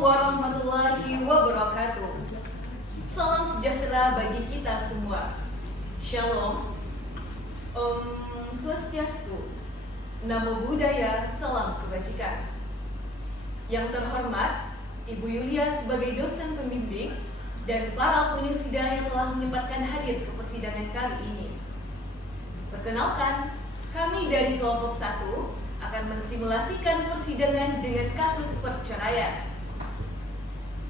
warahmatullahi wabarakatuh. Salam sejahtera bagi kita semua. Shalom. Om Swastiastu. Namo Buddhaya, salam kebajikan. Yang terhormat, Ibu Yulia sebagai dosen pembimbing dan para pengunjung sidang yang telah menyempatkan hadir ke persidangan kali ini. Perkenalkan, kami dari kelompok 1 akan mensimulasikan persidangan dengan kasus perceraian.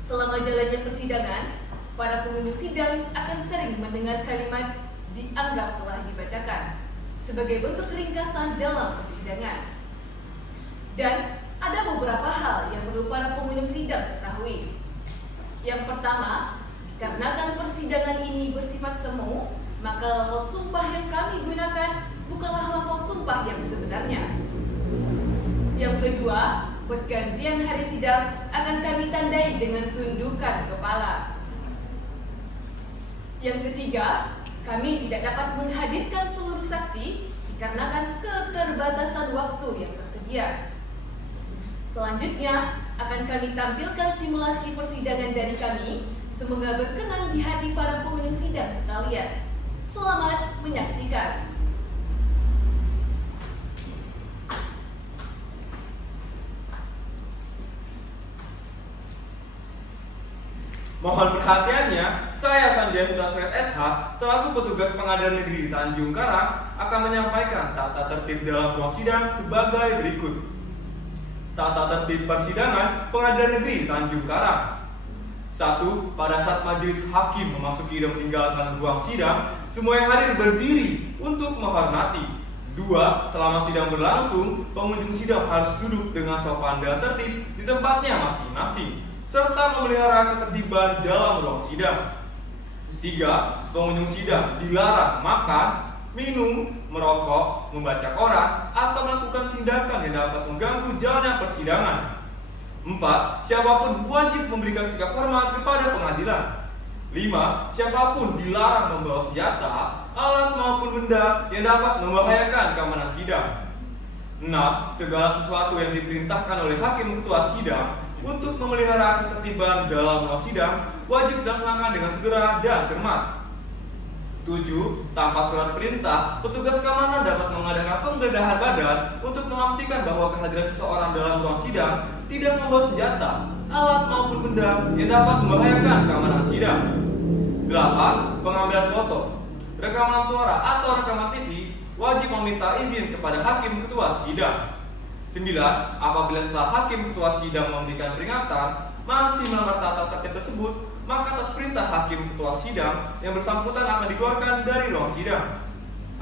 Selama jalannya persidangan, para pengunjung sidang akan sering mendengar kalimat dianggap telah dibacakan sebagai bentuk ringkasan dalam persidangan. Dan ada beberapa hal yang perlu para pengunjung sidang ketahui. Yang pertama, dikarenakan persidangan ini bersifat semu, maka lafal sumpah yang kami gunakan bukanlah lafal sumpah yang sebenarnya. Yang kedua, pergantian hari sidang akan kami tandai dengan tundukan kepala. Yang ketiga, kami tidak dapat menghadirkan seluruh saksi dikarenakan keterbatasan waktu yang tersedia. Selanjutnya, akan kami tampilkan simulasi persidangan dari kami. Semoga berkenan di hati para pengunjung sidang sekalian. Selamat menyaksikan. Mohon perhatiannya, saya Sanjay Putra Swet SH selaku petugas Pengadilan Negeri Tanjung Karang akan menyampaikan tata tertib dalam ruang sidang sebagai berikut. Tata tertib persidangan Pengadilan Negeri Tanjung Karang. 1. Pada saat majelis hakim memasuki dan meninggalkan ruang sidang, semua yang hadir berdiri untuk menghormati. 2. Selama sidang berlangsung, pengunjung sidang harus duduk dengan sopan dan tertib di tempatnya masing-masing, serta memelihara ketertiban dalam ruang sidang. 3. Pengunjung sidang dilarang makan, minum, merokok, membaca koran, atau melakukan tindakan yang dapat mengganggu jalannya persidangan. 4. Siapapun wajib memberikan sikap hormat kepada pengadilan. 5. Siapapun dilarang membawa senjata, alat maupun benda yang dapat membahayakan keamanan sidang. 6. Segala sesuatu yang diperintahkan oleh hakim ketua sidang untuk memelihara ketertiban dalam ruang sidang wajib dilaksanakan dengan segera dan cermat. 7. Tanpa surat perintah, petugas keamanan dapat mengadakan penggeledahan badan untuk memastikan bahwa kehadiran seseorang dalam ruang sidang tidak membawa senjata, alat maupun benda yang dapat membahayakan keamanan sidang. 8. Pengambilan foto, rekaman suara atau rekaman TV wajib meminta izin kepada hakim ketua sidang. 9. Apabila setelah hakim ketua sidang memberikan peringatan masih melanggar tata tertib tersebut, maka atas perintah hakim ketua sidang yang bersangkutan akan dikeluarkan dari ruang sidang.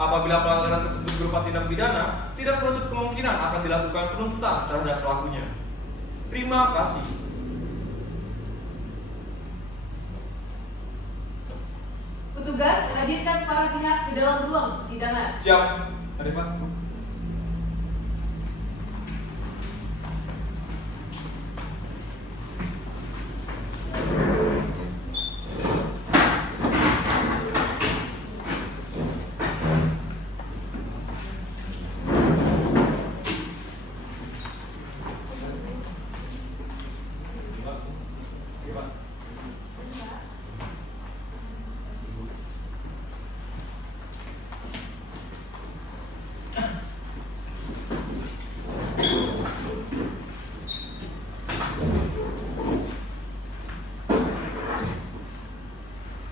Apabila pelanggaran tersebut berupa tindak pidana, tidak menutup kemungkinan akan dilakukan penuntutan terhadap pelakunya. Terima kasih. Petugas, hadirkan para pihak ke dalam ruang persidangan. Siap. Ada Pak.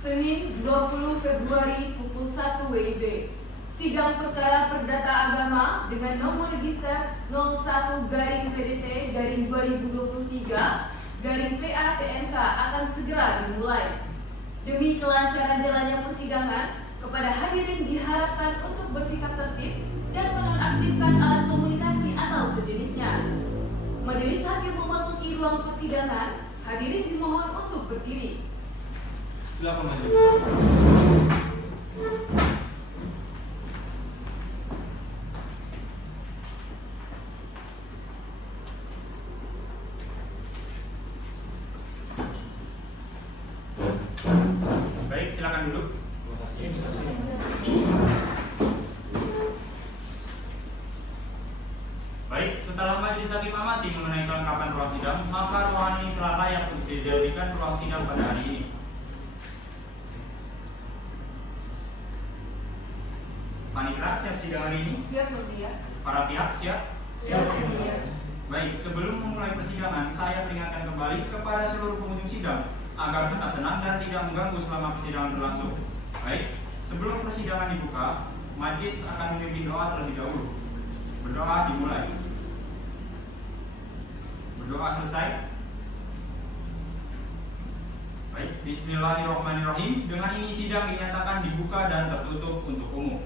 Senin 20 Februari pukul 1 WIB. Sidang perkara perdata agama dengan nomor register 01-PDT-2023-PATNK akan segera dimulai. Demi kelancaran jalannya persidangan, kepada hadirin diharapkan untuk bersikap tertib dan menonaktifkan alat komunikasi atau sejenisnya. Majelis hakim memasuki ruang persidangan, hadirin dimohon untuk berdiri. Silakan maju. Baik, silakan duduk. Baik, setelah majelis hakim amati mengenai kelengkapan ruang sidang, maka ruangan ini telah layak Panitra siap sidang hari ini? Siap, Yang Mulia. Para pihak siap? Siap, Yang Mulia. Baik, sebelum memulai persidangan, saya peringatkan kembali kepada seluruh pengunjung sidang agar tetap tenang dan tidak mengganggu selama persidangan berlangsung. Baik, sebelum persidangan dibuka, majelis akan memimpin doa terlebih dahulu. Berdoa dimulai. Berdoa selesai. Baik, bismillahirrahmanirrahim. Dengan ini sidang dinyatakan dibuka dan tertutup untuk umum.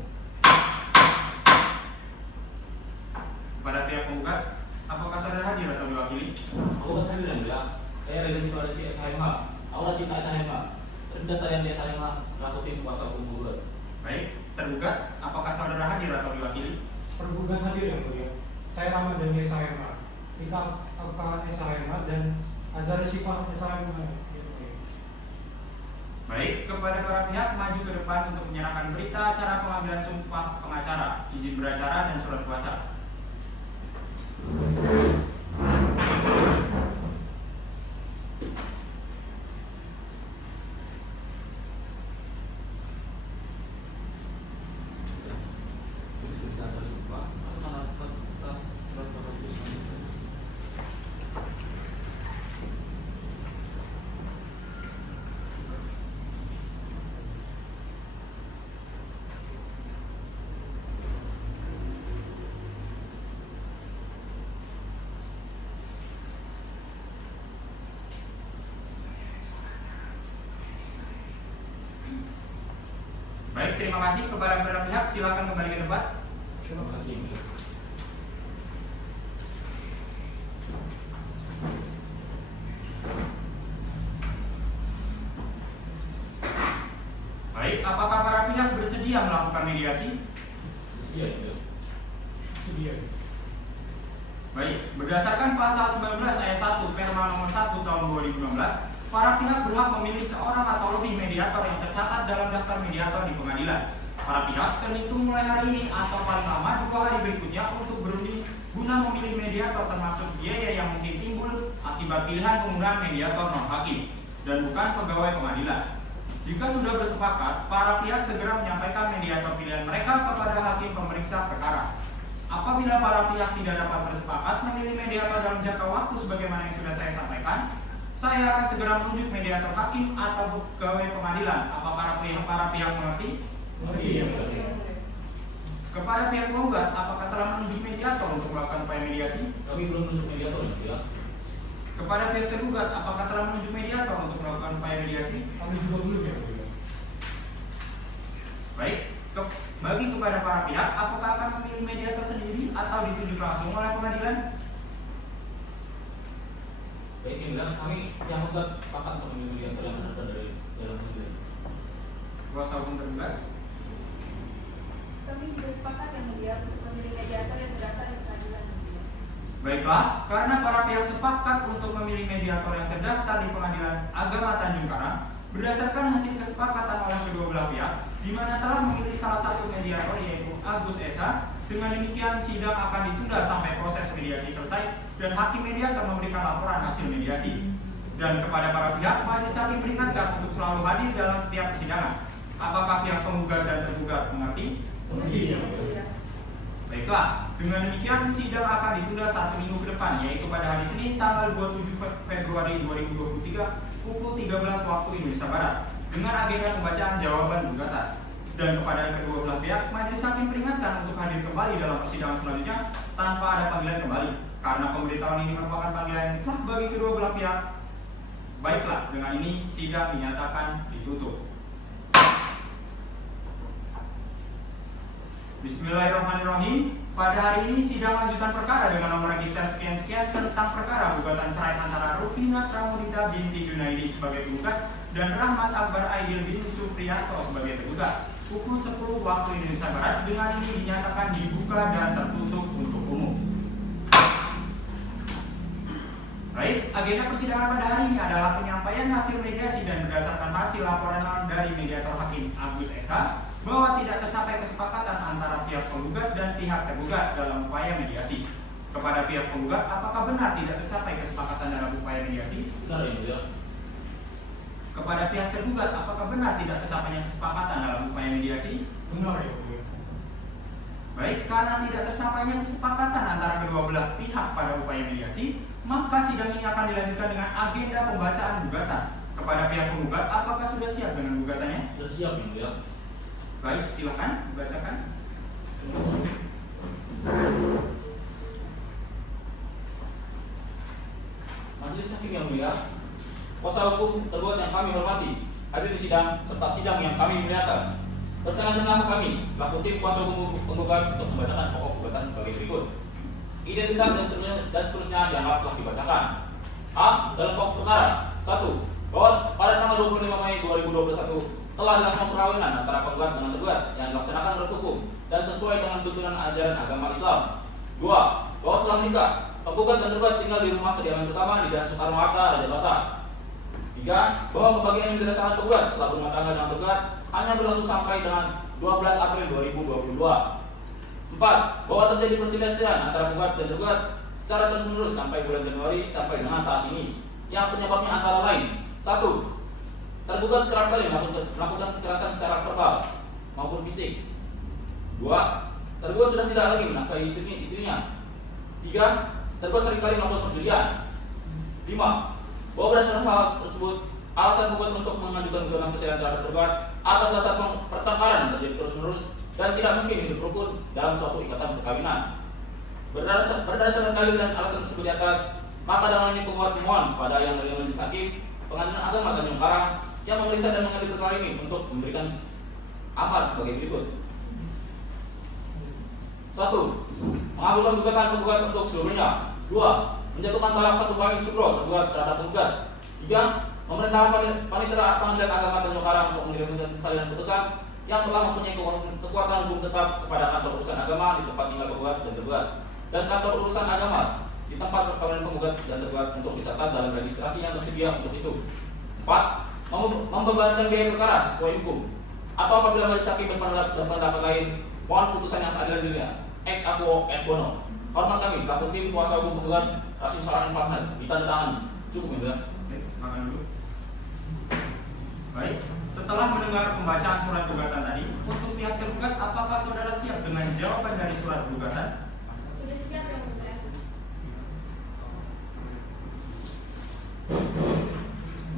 Kepada pihak penggugat, apakah saudara hadir atau diwakili? Aku kan bilang saya Reza Cipta Rizky SHMH. Aula Cinta SHMH. Rendah saya di SHMH selaku tim kuasa hukum penggugat. Baik, tergugat, apakah saudara hadir atau diwakili? Pergugat hadir yang mulia. Saya Rahmat dari SHMH. Kita SHMH dan Azhar Sifah SHMH. Baik, kepada para pihak maju ke depan untuk menyerahkan berita acara pengambilan sumpah pengacara, izin beracara dan surat kuasa. Baik, terima kasih kepada para pihak. Silakan kembali ke tempat. Terima kasih. Baik, apakah para pihak bersedia melakukan mediasi? Iya, iya. Sedia. Baik, berdasarkan pasal 19 ayat 1 Perma nomor 1 tahun 2016, para pihak berhak memilih seorang atau lebih mediator yang tercatat dalam daftar mediator di pengadilan. Para pihak terhitung mulai hari ini atau paling lama 2 hari berikutnya untuk berunding guna memilih mediator, termasuk biaya yang mungkin timbul akibat pilihan penggunaan mediator non hakim dan bukan pegawai pengadilan. Jika sudah bersepakat, para pihak segera menyampaikan mediator pilihan mereka kepada hakim pemeriksa perkara. Apabila para pihak tidak dapat bersepakat memilih mediator dalam jangka waktu sebagaimana yang sudah saya sampaikan, saya akan segera menunjuk mediator hakim atau pegawai pengadilan. Apakah para pihak mengerti? Iya. Kepada pihak penggugat, apakah telah menunjuk mediator untuk melakukan upaya mediasi? Kami belum menunjuk mediator ya. Kepada pihak tergugat, apakah telah menunjuk mediator untuk melakukan upaya mediasi? Kami juga belum ya mulia. Baik, bagi kepada para pihak, apakah akan memilih mediator sendiri atau ditunjuk langsung oleh pengadilan? Baik, ini kami yang menggugat sepakat untuk memilih mediator yang berasal dari dalam pengadilan. Kuasa hukum tergugat. Kami juga sepakat Yang Mulia untuk memilih mediator yang berasal dari pengadilan. Yang Mulia. Baiklah, karena para pihak sepakat untuk memilih mediator yang terdaftar di Pengadilan Agama Tanjung Karang, berdasarkan hasil kesepakatan oleh kedua belah pihak, di mana telah memilih salah satu mediator yaitu Agus SH. Dengan demikian sidang akan ditunda sampai proses mediasi selesai dan hakim mediator memberikan laporan hasil mediasi. Dan kepada para pihak, majelis hakim peringatkan untuk selalu hadir dalam setiap persidangan. Apakah pihak penggugat dan tergugat mengerti? Iya. Baiklah, dengan demikian sidang akan ditunda 1 minggu ke depan, yaitu pada hari Senin tanggal 27 Februari 2023 pukul 13 waktu Indonesia Barat dengan agenda pembacaan jawaban gugatan. Dan kepada kedua belah pihak, majelis hakim peringatkan untuk hadir kembali dalam persidangan selanjutnya tanpa ada panggilan kembali, karena pemberitahuan ini merupakan panggilan yang sah bagi kedua belah pihak. Baiklah, dengan ini sidang dinyatakan ditutup. Bismillahirrahmanirrahim. Pada hari ini sidang lanjutan perkara dengan nomor register sekian-sekian tentang perkara gugatan cerai antara Rufina Pramudita binti Junaidi sebagai penggugat dan Rahmat Akbar Aidil bin Supriyanto sebagai tergugat. Pukul 10 waktu Indonesia Barat, dengan ini dinyatakan dibuka dan tertutup untuk umum. Baik, agenda persidangan pada hari ini adalah penyampaian hasil mediasi dan berdasarkan hasil laporan dari mediator hakim Agus SH bahwa tidak tercapai kesepakatan antara pihak penggugat dan pihak tergugat dalam upaya mediasi. Kepada pihak penggugat, apakah benar tidak tercapai kesepakatan dalam upaya mediasi? Benar ya, Mulia. Kepada pihak tergugat, apakah benar tidak tercapainya kesepakatan dalam upaya mediasi? Benar ya mulia. Baik, karena tidak tersampainya kesepakatan antara kedua belah pihak pada upaya mediasi, maka sidang ini akan dilanjutkan dengan agenda pembacaan gugatan. Kepada pihak penggugat, apakah sudah siap dengan gugatannya? Sudah siap yang mulia. Baik, silakan dibacakan. Majelis Hakim yang mulia, kuasa hukum tergugat yang kami hormati hadir di sidang serta sidang yang kami muliakan. Berkenan dengan kami selaku tim kuasa hukum penggugat untuk membacakan pokok gugatan sebagai berikut. Identitas dan seterusnya dianggap telah dibacakan. A. Dalam pokok perkara 1. Bahwa pada tanggal 25 Mei 2021 telah dilaksanakan perkawinan antara penggugat dengan tergugat yang dilaksanakan menurut hukum dan sesuai dengan tuntunan ajaran agama Islam. 2. Bahwa setelah menikah, penggugat dan tergugat tinggal di rumah kediaman bersama di Jalan Soekarno-Hatta, Raja Basa. 3. Bahwa pembagian yang dirasakan penggugat setelah berumah tangga dengan tergugat hanya berlangsung sampai dengan 12 April 2022. 4. Bahwa terjadi perselisihan antara penggugat dan tergugat secara terus-menerus sampai bulan Januari sampai dengan saat ini, yang penyebabnya antara lain: 1. Tergugat kerap kali melakukan kekerasan secara verbal maupun fisik. 2. Tergugat sudah tidak lagi menafkahi istrinya. 3. Tergugat seringkali melakukan perjudian. 5. Bahwa berdasarkan hal tersebut, alasan penggugat untuk mengajukan gugatan perceraian terhadap tergugat atas dasar pertengkaran yang terjadi terus-menerus dan tidak mungkin hidup rukun dalam suatu ikatan perkawinan. Berdasarkan dalil dan alasan tersebut di atas, maka dengan ini penggugat memohon pada Yang Mulia Majelis Hakim Pengadilan Agama Tanjung Karang yang memeriksa dan mengadili perkara ini untuk memberikan amar sebagai berikut. 1. Mengabulkan gugatan penggugat untuk seluruhnya. 2. Menjatuhkan talak 1 kali sukro tergugat terhadap penggugat. 3. Memerintahkan Panitera Pengadilan Agama Tanjung Karang untuk mengirimkan salinan putusan yang telah mempunyai kekuatan hukum tetap kepada kantor urusan agama di tempat tinggal penggugat dan tergugat, dan kantor urusan agama di tempat perkawinan penggugat dan tergugat untuk dicatat dalam registrasi yang tersedia untuk itu. 4. Membebankan biaya perkara sesuai hukum. Atau apabila majelis hakim berpendapat lain, mohon putusan yang seadil-adilnya. Ex aquo et bono. Hormat kami selaku tim kuasa hukum penggugat Rasul Saran Partners ditandatangani. Cukup ya. Baik, silakan dulu. Baik, setelah mendengar pembacaan surat gugatan tadi, untuk pihak tergugat, apakah saudara siap dengan jawaban dari surat gugatan? Sudah siap yang mulia.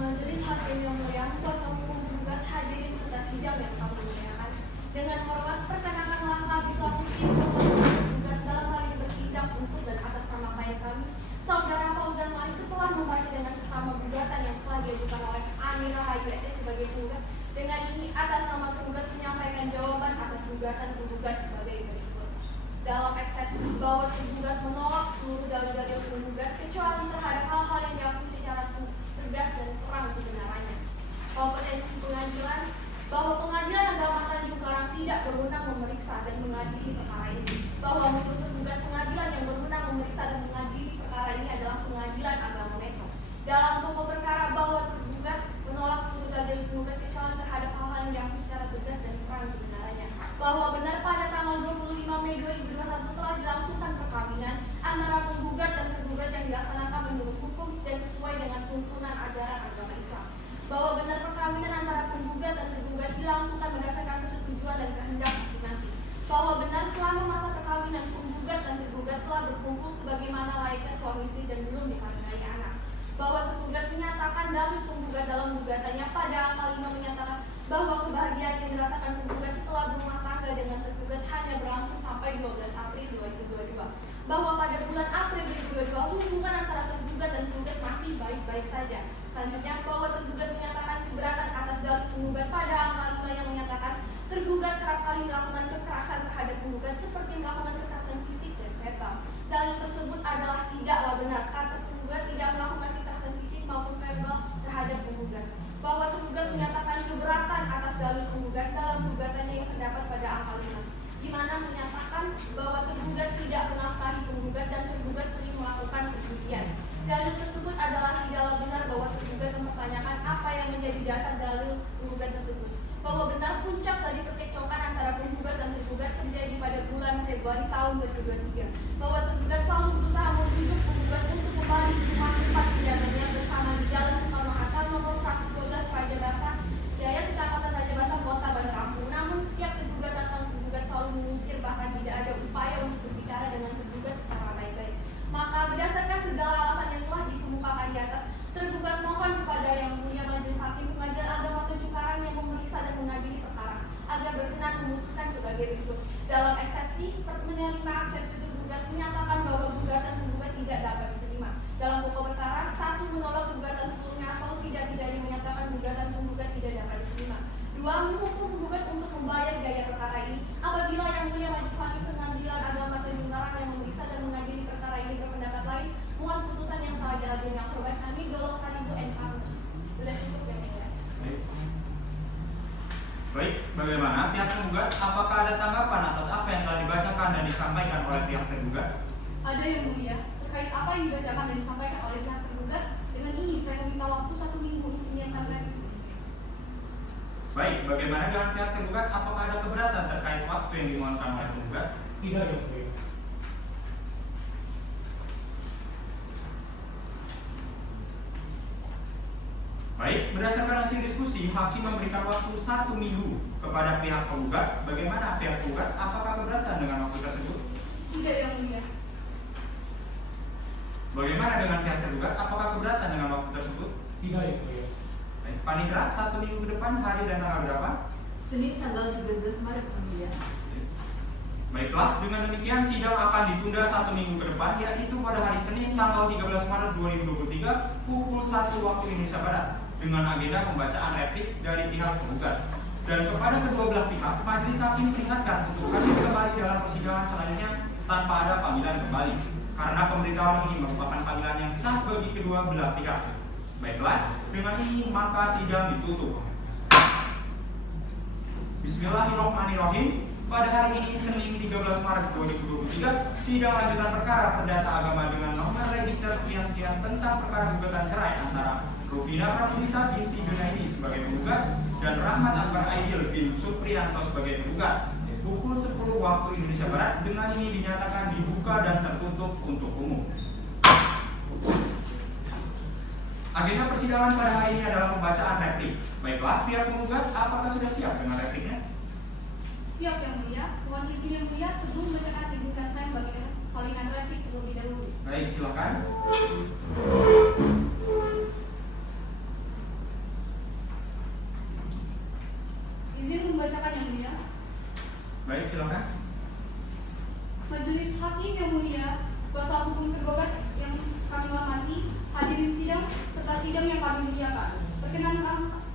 Majelis Hakim yang mulia, kuasa hukum penggugat hadirin serta sidang yang kami muliakan. Dengan hormat perkenankanlah kami selaku tim kuasa hukum penggugat dalam hal ini bertindak untuk dan atas nama klien kami, Saudara Fauzan Malik, setelah membaca dengan sesama gugatan yang telah diajukan oleh Amira Rahayu SS sebagai penggugat. Dengan ini atas nama penggugat menyampaikan jawaban atas gugatan penggugat sebagai berikut. Dalam eksepsi bahwa penggugat menolak seluruh dalil-dalil penggugat kecuali terhadap hal-hal yang diakui secara tegas dan terang kebenarannya. Kompetensi pengadilan bahwa Pengadilan Agama Tanjung Karang tidak berwenang memeriksa dan mengadili perkara ini. Bahwa menurut tergugat, pengadilan yang berwenang memeriksa dan mengadili perkara ini adalah Pengadilan Agama Metro. Dalam pokok perkara bahwa tergugat menolak seluruh dalil penggugat kecuali terhadap hal-hal yang diakui secara tegas dan terang kebenarannya. Bahwa benar pada tanggal 25 Mei 2021 telah dilangsungkan perkawinan antara penggugat dan tergugat yang dilaksanakan menurut hukum dan sesuai dengan tuntunan ajaran agama Islam. Bahwa benar perkawinan antara penggugat dan tergugat dilangsungkan berdasarkan persetujuan dan kehendak masing-masing. Bahwa benar selama masa perkawinan penggugat dan tergugat telah berkumpul sebagaimana layaknya suami istri dan belum dikaruniai anak. Bahwa tergugat menyatakan dalil penggugat dalam gugatannya pada angka 5 menyatakan bahwa kebahagiaan yang dirasakan penggugat setelah berumah tangga dengan tergugat hanya berlangsung sampai 12 April 2022. Bahwa pada bulan April 2022 hubungan antara tergugat dan penggugat masih baik-baik saja. Selanjutnya, bahwa tergugat menyatakan keberatan atas dalil penggugat pada angka 5 yang menyatakan tergugat kerap kali melakukan kekerasan terhadap penggugat seperti melakukan kekerasan fisik dan verbal. Dalil tersebut adalah tidaklah benar karena tergugat tidak melakukan kekerasan fisik maupun verbal terhadap penggugat. Bahwa tergugat menyatakan keberatan atas dalil penggugat dalam gugatannya yang terdapat pada angka 5, di mana menyatakan bahwa tergugat tidak menafkahi penggugat dan tergugat sering melakukan perjudian. Dalil tersebut adalah tidaklah benar bahwa tergugat mempertanyakan apa yang menjadi dasar dalil penggugat tersebut. Bahwa benar puncak dari percekcokan antara penggugat dan tergugat terjadi pada bulan Februari tahun 2023. Bahwa tergugat selalu berusaha membujuk penggugat untuk kembali ke rumah tempat kediamannya bersama di Jalan Soekarno-Hatta nomor 112 Raja Basa Jaya, Kecamatan Raja Basa, Kota Bandar Lampung. Namun setiap tergugat datang penggugat selalu mengusir, bahkan tidak ada Dalam eksepsi, penerima eksepsi tergugat menyatakan bahwa gugatan tergugat tidak dapat diterima. Dalam pokok perkara, 1. Menolak gugatan seluruhnya atau tidak-tidaknya menyatakan gugatan penggugat tidak dapat diterima. 2. Menghukum penggugat untuk membayar biaya perkara ini apabila Yang Mulia Majelis Hakim Pengadilan Agama Tanjung Karang yang memeriksa dan mengadili perkara ini berpendapat lain, mohon putusan yang seadil-adilnya. Korban kami Dolok Saribu and Partners. Sudah cukup Yang Mulia. Baik, bagaimana pihak tergugat? Apakah ada tanggapan atas apa yang telah dibacakan dan disampaikan oleh pihak tergugat? Ada Yang Mulia, terkait apa yang dibacakan dan disampaikan oleh pihak tergugat, dengan ini saya meminta waktu 1 minggu untuk menyiapkan review. Baik, bagaimana dengan pihak tergugat? Apakah ada keberatan terkait waktu yang dimohonkan oleh tergugat? Tidak, Yang Mulia. Baik, berdasarkan hasil diskusi, hakim memberikan waktu 1 minggu kepada pihak penggugat. Bagaimana pihak penggugat? Apakah keberatan dengan waktu tersebut? Tidak Yang Mulia. Bagaimana dengan pihak tergugat? Apakah keberatan dengan waktu tersebut? Tidak, Yang Mulia. Baik, Panitra, 1 minggu ke depan, hari dan tanggal berapa? Senin tanggal 13 Maret Yang Mulia. Baiklah, dengan demikian sidang akan ditunda 1 minggu ke depan, yaitu pada hari Senin tanggal 13 Maret 2023 pukul 1 waktu Indonesia Barat, dengan agenda pembacaan replik dari pihak penggugat. Dan kepada kedua belah pihak, majelis hakim memperingatkan untuk hadir kembali dalam persidangan selanjutnya tanpa ada panggilan kembali, karena pemberitahuan ini merupakan panggilan yang sah bagi kedua belah pihak. Baiklah, dengan ini maka sidang ditutup. Bismillahirrahmanirrahim. Pada hari ini, Senin 13 Maret 2023, sidang lanjutan perkara perdata agama dengan nomor register sekian-sekian tentang perkara gugatan cerai antara Rufina Pramudita binti Junaidi sebagai penggugat dan Rahmat Akbar Aidil bin Supriyanto sebagai penggugat. Pukul 10 waktu Indonesia Barat, dengan ini dinyatakan dibuka dan tertutup untuk umum. Agenda persidangan pada hari ini adalah pembacaan replik. Baiklah, pihak penggugat, apakah sudah siap dengan repliknya? Siap Yang Mulia. Mohon izin Yang Mulia, sebelum membacakan izinkan saya membagikan salinan replik terlebih dahulu. Baik, silakan. Izin membacakan Yang Mulia. Baik, silakan. Majelis Hakim Yang Mulia, kuasa hukum tergugat yang kami hormati, hadirin sidang serta sidang yang kami muliakan.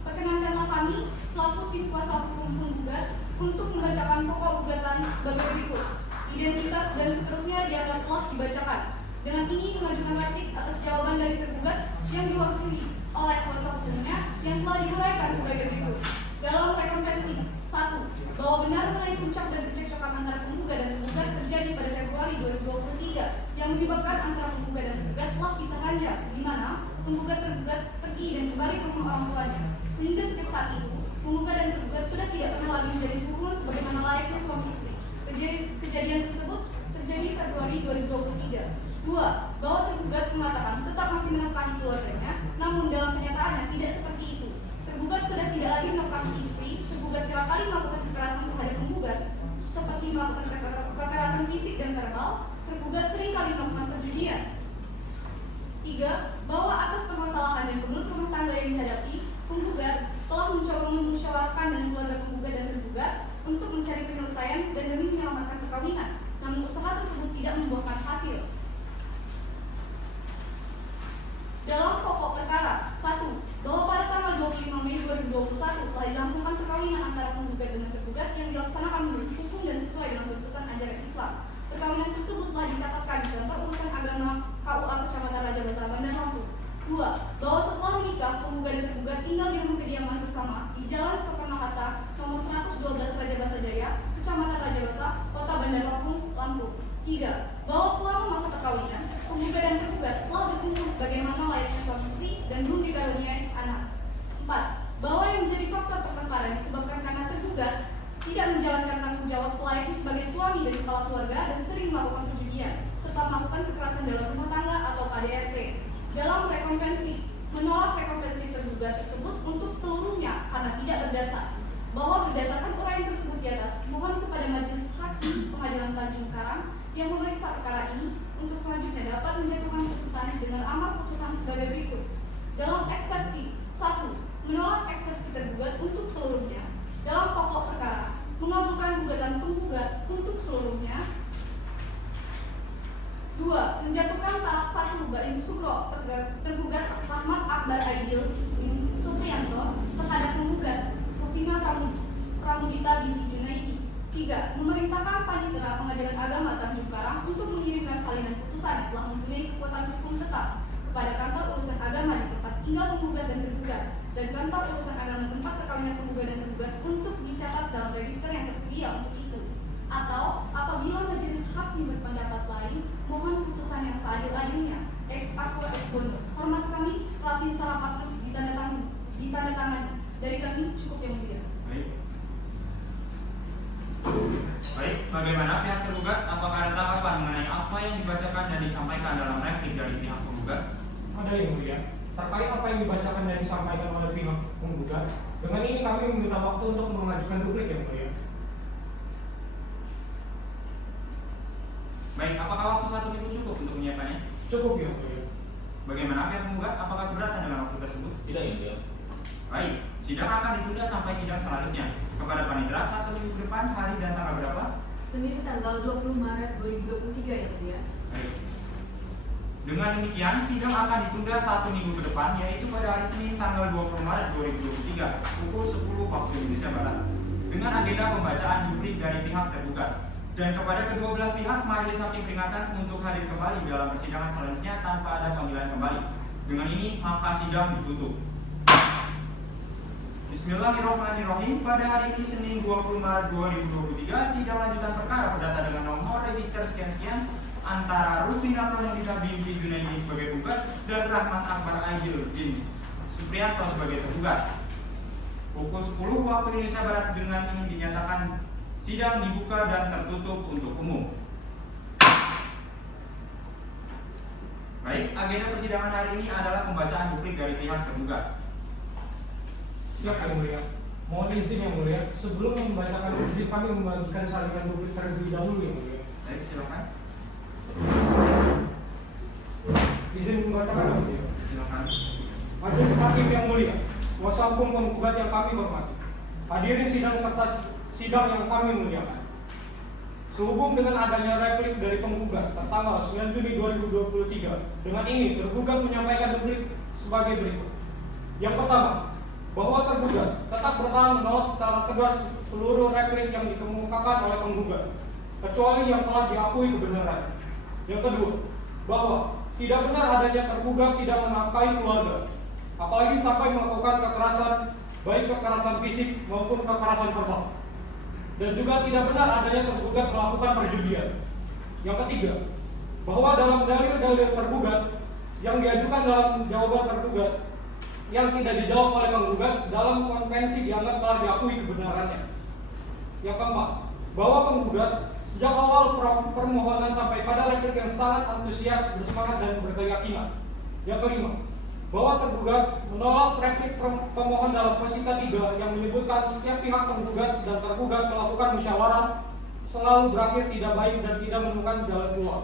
Perkenankanlah kami selaku tim kuasa hukum penggugat untuk membacakan pokok gugatan sebagai berikut. Identitas dan seterusnya dianggap telah dibacakan. Dengan ini mengajukan replik atas jawaban dari tergugat yang diwakili oleh kuasa hukumnya yang telah diuraikan sebagai berikut. Dalam rekonvensi 1. Bahwa benar mengenai puncak dan percekcokan antara penggugat dan tergugat terjadi pada Februari 2023 yang menyebabkan antara penggugat dan tergugat telah pisah ranjang, di mana penggugat tergugat pergi dan kembali ke rumah orang tuanya, sehingga sejak saat itu penggugat dan tergugat sudah tidak pernah lagi menjalin hubungan sebagaimana layaknya suami istri. Kejadian tersebut terjadi Februari 2023. 2. Bahwa tergugat mengatakan tetap masih menafkahi keluarganya, namun dalam kenyataannya tidak seperti itu. Tergugat sudah tidak lagi menafkahi istri. Tergugat kerap kali melakukan kekerasan terhadap penggugat, seperti melakukan kekerasan fisik dan verbal. Tergugat sering kali melakukan perjudian. 3. Bahwa atas permasalahan dan kemelut rumah tangga yang dihadapi, penggugat telah mencoba memusyawarahkan dengan keluarga penggugat dan tergugat untuk mencari penyelesaian dan demi menyelamatkan perkawinan, namun usaha tersebut tidak membuahkan hasil. Dalam pokok perkara 1. Bahwa pada tanggal 25 Mei 2021 telah dilangsungkan perkawinan antara penggugat dengan tergugat yang dilaksanakan menurut hukum dan sesuai dengan tuntutan ajaran Islam. Perkawinan tersebut telah dicatatkan di kantor urusan agama KUA Kecamatan Raja Basa, Bandar Lampung. 2. Bahwa setelah menikah, penggugat dan tergugat tinggal di rumah kediaman bersama di Jalan Soekarno-Hatta, nomor 112 Raja Basa Jaya, Kecamatan Raja Basa, Kota Bandar Lampung, Lampung. 3. Bahwa selama masa perkawinan, penggugat dan tergugat telah berkumpul sebagaimana layaknya suami istri dan belum dikaruniai anak. 4. Bahwa yang menjadi faktor pertengkaran disebabkan karena tergugat tidak menjalankan tanggung jawab selayaknya sebagai suami dan kepala keluarga dan sering melakukan perjudian serta melakukan kekerasan dalam rumah tangga atau KDRT. Dalam rekonvensi, menolak rekonvensi tergugat tersebut untuk seluruhnya karena tidak berdasar. Bahwa berdasarkan uraian tersebut di atas, mohon kepada Majelis Hakim Pengadilan Tanjung Karang yang memeriksa perkara ini untuk selanjutnya dapat menjatuhkan putusan dengan amar putusan sebagai berikut. Dalam eksepsi 1. Menolak eksepsi tergugat untuk seluruhnya. Dalam pokok perkara mengabulkan gugatan penggugat untuk seluruhnya. 2. Menjatuhkan talak 1 Bain Sukro tergugat Rahmat Akbar Aidil bin Supriyanto terhadap penggugat Rufina Pramudita binti Junaidi. 3. Memerintahkan Panitera Pengadilan Agama Tanjung Karang untuk mengirimkan salinan putusan yang telah mempunyai kekuatan hukum tetap kepada kantor urusan agama di tempat tinggal penggugat dan tergugat dan kantor urusan agama tempat perkawinan penggugat dan tergugat untuk dicatat dalam register yang tersedia untuk itu. Atau apabila majelis hakim berpendapat lain, mohon putusan yang seadil-adilnya. Ex aqua et bono. Hormat kami, Rasin Salah Partners ditandatangani. Dari kami cukup yang mulia. Baik, bagaimana pihak tergugat? Apakah ada tanggapan mengenai apa yang dibacakan dan disampaikan dalam replik dari pihak penggugat? Ada yang mulia. Terkait apa yang dibacakan dan disampaikan oleh pihak penggugat, dengan ini kami meminta waktu untuk mengajukan duplik yang mulia. Baik, apakah waktu 1 minggu cukup untuk menyiapkannya? Cukup yang mulia. Bagaimana pihak penggugat? Apakah keberatan dengan waktu tersebut? Tidak yang mulia. Baik, sidang akan ditunda sampai sidang selanjutnya. Kepada Panitera, 1 minggu ke depan, hari dan tanggal berapa? Senin tanggal 20 Maret 2023 ya mulia. Baik. Dengan demikian, sidang akan ditunda 1 minggu ke depan, yaitu pada hari Senin tanggal 20 Maret 2023 pukul 10 waktu Indonesia Barat, dengan agenda pembacaan duplik dari pihak tergugat. Dan kepada kedua belah pihak, majelis hakim peringatan untuk hadir kembali dalam persidangan selanjutnya tanpa ada panggilan kembali. Dengan ini, maka sidang ditutup. Bismillahirrahmanirrahim. Pada hari ini Senin 20 Maret 2023, sidang lanjutan perkara perdata dengan nomor register sekian-sekian antara Rufina Pramudita binti Junaidi sebagai gugat dan Rahmat Akbar Aidil bin Supriyanto sebagai tergugat. Pukul 10 waktu Indonesia Barat, dengan ini dinyatakan sidang dibuka dan tertutup untuk umum. Baik, agenda persidangan hari ini adalah pembacaan duplik dari pihak tergugat. Siap yang mulia. Mohon izin yang mulia, sebelum membacakan izin kami membagikan salinan duplik terlebih dahulu yang mulia. Baik, silakan. Izin membacakan yang mulia. Silakan. Majelis hakim yang mulia, kuasa hukum penggugat yang kami hormati, hadirin sidang serta sidang yang kami muliakan. Sehubung dengan adanya replik dari penggugat tertanggal 9 Juni 2023, dengan ini tergugat menyampaikan duplik sebagai berikut. Yang pertama, bahwa tergugat tetap bertahan menolak secara tegas seluruh replik yang dikemukakan oleh penggugat, kecuali yang telah diakui kebenaran. Yang kedua, bahwa tidak benar adanya tergugat tidak menafkahi keluarga, apalagi sampai melakukan kekerasan, baik kekerasan fisik maupun kekerasan verbal. Dan juga tidak benar adanya tergugat melakukan perjudian. Yang ketiga, bahwa dalam dalil-dalil tergugat yang diajukan dalam jawaban tergugat yang tidak dijawab oleh penggugat dalam konvensi dianggap telah diakui kebenarannya. Yang keempat, bahwa penggugat sejak awal permohonan sampai pada replik yang sangat antusias, bersemangat dan berkeyakinan. Yang kelima, bahwa tergugat menolak replik pemohon dalam posita 3 yang menyebutkan setiap pihak penggugat dan tergugat melakukan musyawarah selalu berakhir tidak baik dan tidak menemukan jalan keluar.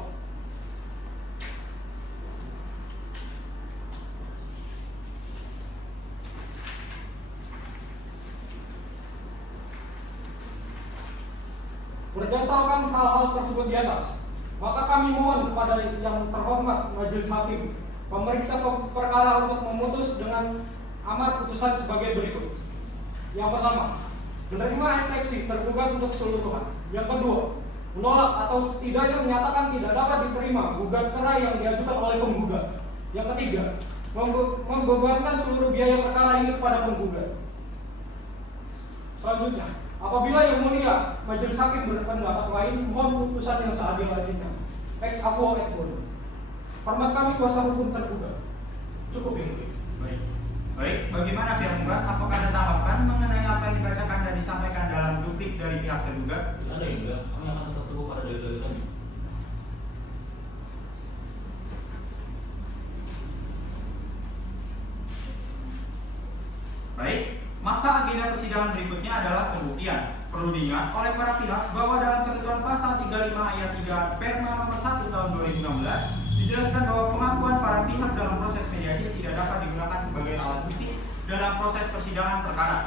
Berdasarkan hal-hal tersebut di atas, maka kami mohon kepada yang terhormat majelis hakim pemeriksa perkara untuk memutus dengan amar putusan sebagai berikut. Yang pertama, menerima eksepsi tergugat untuk keseluruhan. Yang kedua, menolak atau setidaknya menyatakan tidak dapat diterima gugat cerai yang diajukan oleh penggugat. Yang ketiga, membebankan seluruh biaya perkara ini kepada penggugat. Selanjutnya, apabila yang mulia majelis hakim berpendapat lain, mohon putusan yang seadil-adilnya. Ex aqua et bono. Hormat kami kuasa hukum tergugat. Cukup yang mulia. Baik. Baik, bagaimana pihak penggugat? Apakah ada tanggapan mengenai apa yang dibacakan dan disampaikan dalam duplik dari pihak tergugat? Tidak ada yang mulia. Kami akan tetap teguh pada dalil-dalil kami. Baik, maka agenda persidangan berikutnya adalah pembuktian. Perlu diingat oleh para pihak bahwa dalam ketentuan pasal 35 ayat 3 Perma nomor 1 tahun 2016 dijelaskan bahwa pengakuan para pihak dalam proses mediasi tidak dapat digunakan sebagai alat bukti dalam proses persidangan perkara.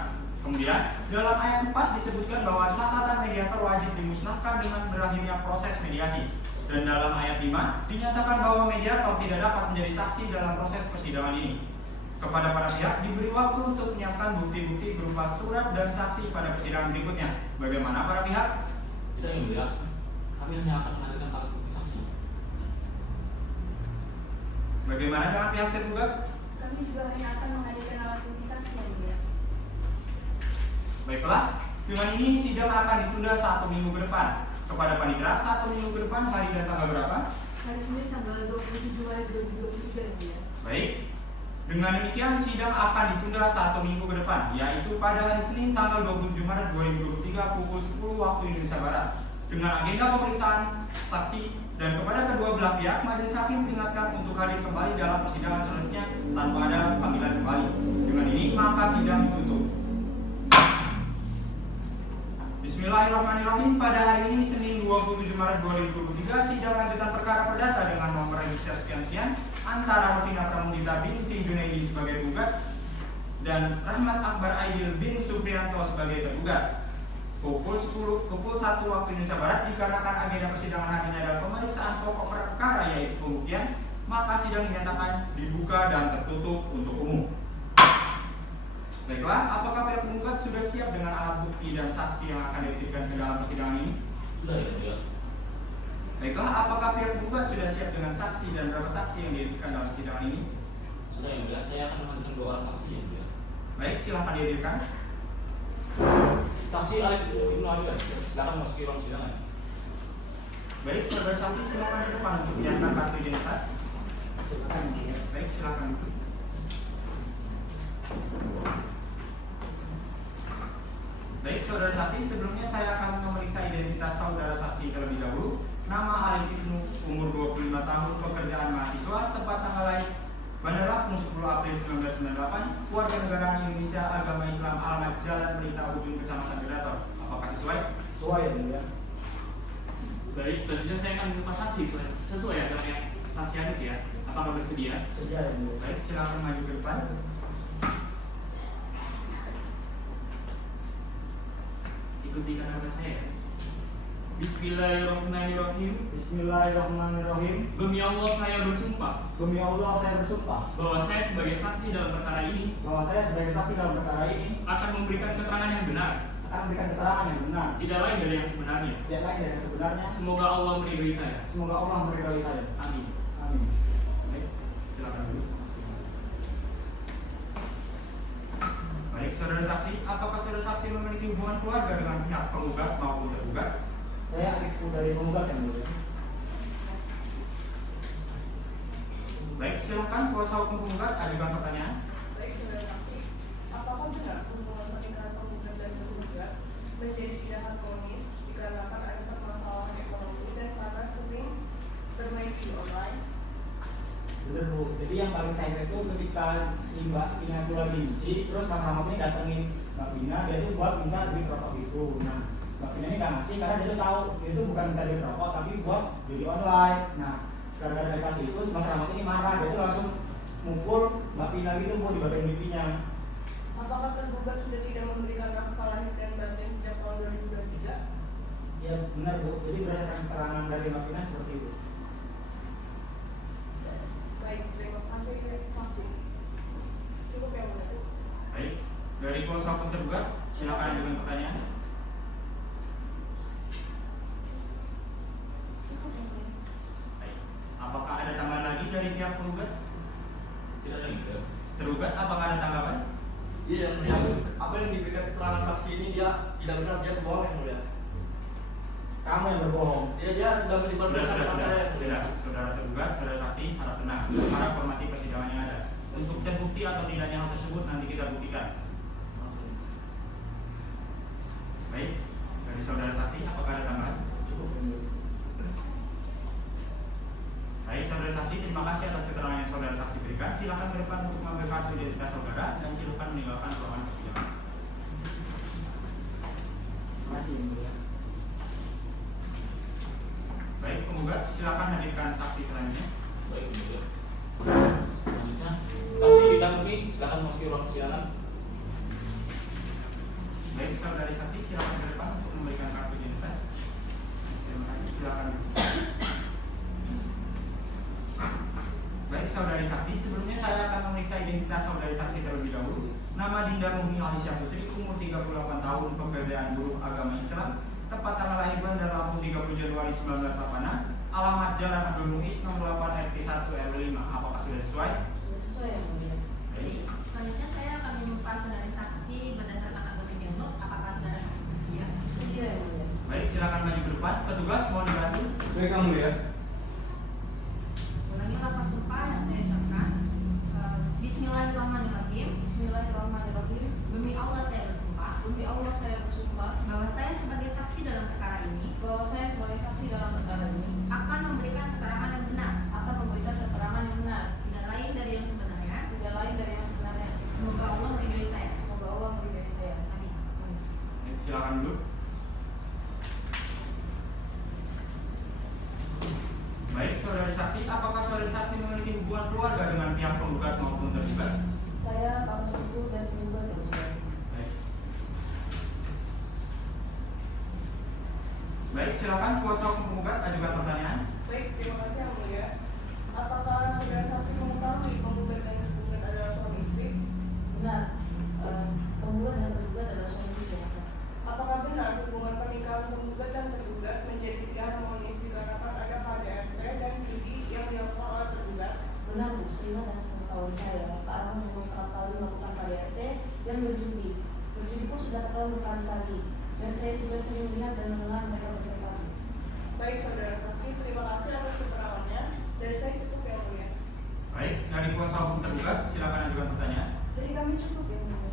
Kemudian, dalam ayat 4 disebutkan bahwa catatan mediator wajib dimusnahkan dengan berakhirnya proses mediasi. Dan dalam ayat 5 dinyatakan bahwa mediator tidak dapat menjadi saksi dalam proses persidangan ini. Kepada para pihak diberi waktu untuk menyiapkan bukti-bukti berupa surat dan saksi pada persidangan berikutnya. Bagaimana para pihak? Tidak yang mulia, kami hanya akan menghadirkan alat bukti saksi. Bagaimana dengan pihak tergugat? Kami juga hanya akan menghadirkan alat bukti saksi yang mulia. Baiklah, dengan ini sidang akan ditunda 1 minggu ke depan. Kepada panitera, 1 minggu ke depan hari dan tanggal berapa? Hari Senin tanggal 27 Maret 2023 yang mulia. Baik. Dengan demikian sidang akan ditunda 1 minggu ke depan, yaitu pada hari Senin tanggal 27 Maret 2023 pukul 10 waktu Indonesia Barat. Dengan agenda pemeriksaan saksi dan kepada kedua belah pihak, majelis hakim peringatkan untuk hadir kembali dalam persidangan selanjutnya tanpa ada panggilan kembali. Dengan ini maka sidang ditutup. Bismillahirrahmanirrahim. Pada hari ini Senin 27 Maret 2023 sidang lanjutan perkara perdata dengan nomor register sekian-sekian antara Rofina Pramudita binti Junaidi sebagai gugat dan Rahmat Akbar Aidil bin Supriyanto sebagai tergugat. Pukul 1 waktu Indonesia Barat dikarenakan agenda persidangan hari ini adalah pemeriksaan pokok perkara yaitu pembuktian, maka sidang dinyatakan dibuka dan tertutup untuk umum. Baiklah, apakah pihak penggugat sudah siap dengan alat bukti dan saksi yang akan dititipkan ke dalam persidangan ini? Sudah yang mulia. Baiklah, apakah pihak penggugat sudah siap dengan saksi dan berapa saksi yang dititipkan dalam persidangan ini? Sudah yang mulia, saya akan menghadirkan 2 orang saksi yang mulia. Baik, silahkan dihadirkan. Saksi Alif Ibnu Hamid, silakan masuki ruang persidangan. Baik, saudara saksi silakan ke depan untuk menyerahkan kartu identitas. Baik, silakan. Baik, saudara saksi, sebelumnya saya akan memeriksa identitas saudara saksi terlebih dahulu. Nama Alif Ibnu, umur 25 tahun, pekerjaan mahasiswa, tempat tanggal lahir Bandar Lampung 10 April 1998, warga negara Indonesia, agama Islam, alamat Jalan Melita Ujung, Kecamatan Gedator. Apakah sesuai? Sesuai ya mulia. Baik, selanjutnya saya akan meminta saksi sesuai agama yang saksi adit ya. Apakah bersedia? Sedia ya mulia. Baik, silakan maju ke depan. Ikuti kata-kata saya. Bismillahirrahmanirrahim. Bismillahirrahmanirrahim. Demi Allah saya bersumpah Demi Allah saya bersumpah bahwa saya sebagai saksi dalam perkara ini bahwa saya sebagai saksi dalam perkara ini akan memberikan keterangan yang benar, akan memberikan keterangan yang benar, tidak lain dari yang sebenarnya. tidak lain dari yang sebenarnya. Semoga Allah meridhoi saya. Semoga Allah meridhoi saya. Amin. Amin. Baik, silakan dulu. Baik, saudara saksi, apakah saudara saksi memiliki hubungan keluarga dengan pihak penggugat maupun tergugat? Saya adik dari penggugat yang mulia. Baik, silakan kuasa hukum penggugat ajukan pertanyaan. Baik, saudara saksi, apakah benar hubungan pernikahan penggugat dan tergugat menjadi tidak harmonis dikarenakan ada permasalahan ekonomi dan karena sering bermain di online? Bener Bu. Jadi yang paling saya ingat itu ketika si Mbak Pina itu lagi nyuci, terus Mas Rahmat ini datengin Mbak Pina, dia itu buat minta duit rokok gitu. Nah, Mbak Pina ini nggak ngasih karena dia tuh tahu dia itu bukan minta duit rokok tapi buat judi online. Nah, gara-gara dia kasih itu, Mas Rahmat ini marah, dia tuh langsung mukul Mbak Pina gitu Bu di bagian pipinya. Apakah tergugat sudah tidak memberikan akta lahir dan batin sejak tahun 2023? Ya benar Bu. Jadi berdasarkan keterangan dari Mbak Pina seperti itu. Baik, terima kasih saksi. Cukup yang mulia. Baik, dari kuasa hukum tergugat, silakan ajukan pertanyaan. Cukup yang mulia. Baik, apakah ada tambahan lagi dari pihak penggugat? Tidak ada yang mulia. Tergugat, apakah ada tanggapan? Iya yang mulia, apa yang diberikan keterangan saksi ini dia tidak benar, dia berbohong yang mulia. Kamu yang berbohong. Dia sudah melibatkan sama saya. Saudara tergugat, saudara saksi harap tenang, harap hormati persidangan yang ada. Untuk terbukti atau tidaknya hal tersebut nanti kita buktikan. Baik, dari saudara saksi, apakah ada tambahan? Cukup yang mulia. Baik, saudara saksi, terima kasih atas keterangan yang saudara saksi berikan. Silakan ke depan untuk mengambil kartu identitas saudara dan silakan meninggalkan ruangan persidangan. Terima kasih yang mulia. Baik, penggugat, silakan hadirkan saksi selanjutnya. Baik, yang mulia. Selanjutnya, saksi Bidang Umi, silakan masuki ruang persidangan. Baik, saudari saksi silakan ke depan untuk memberikan kartu identitas. Terima kasih, silakan. Baik, saudari saksi, sebelumnya saya akan memeriksa identitas saudari saksi terlebih dahulu. Nama Dinda Muhni Alisya Putri, umur 38 tahun, pekerjaan buruh agama Islam, tepat tanggal lahir Bandar Lampung 30 Januari 1986, alamat Jalan Abdul Muiz nomor 8 RT 1 RW 5. Apakah sudah sesuai? Sudah sesuai yang mulia. Baik. Selanjutnya saya akan menyumpah saudari saksi berdasarkan agama Janut. Apakah saudara saksi bersedia? Bersedia yang mulia. Baik, silakan maju ke depan. Petugas mohon dibantu. Baik yang mulia. Ulangi lafaz sumpah yang saya ucapkan. Bismillahirrahmanirrahim. Bismillahirrahmanirrahim. Demi Allah saya bersumpah Demi Allah saya bersumpah bahwa saya sebagai saksi dalam perkara ini bahwa saya sebagai saksi dalam perkara ini akan memberikan keterangan yang benar, akan memberikan keterangan yang benar, tidak lain dari yang sebenarnya. tidak lain dari yang sebenarnya. Semoga Allah meridhoi saya. Semoga Allah meridhoi saya. Amin. Amin. Baik, silakan duduk. Baik, saudari saksi, apakah saudari saksi memiliki hubungan keluarga dengan pihak penggugat maupun tergugat? Saya kakak sepupu dan penggugat yang mulia. Baik. Baik, silakan kuasa hukum penggugat ajukan pertanyaan. Baik, terima kasih yang mulia. Apakah saudara saksi mengetahui penggugat dan tergugat adalah suami istri? Benar. Penggugat dan tergugat adalah suami istri. Apakah benar hubungan pernikahan penggugat dan tergugat menjadi tidak harmonis dikarenakan ada KDRT dan judi yang dilakukan oleh tergugat? Benar, Bu. Sehingga dan sepengetahuan saya, Pak Arman memang kerap kali melakukan KDRT yang berjudi. Berjudi pun sudah ketahuan berkali-kali. Dan saya juga sering melihat dan mendengar mereka berkata. Baik, saudara saksi, terima kasih atas keterangannya. Dari saya cukup yang mulia. Baik, dari kuasa hukum tergugat silakan ajukan pertanyaan. Dari kami cukup yang mulia.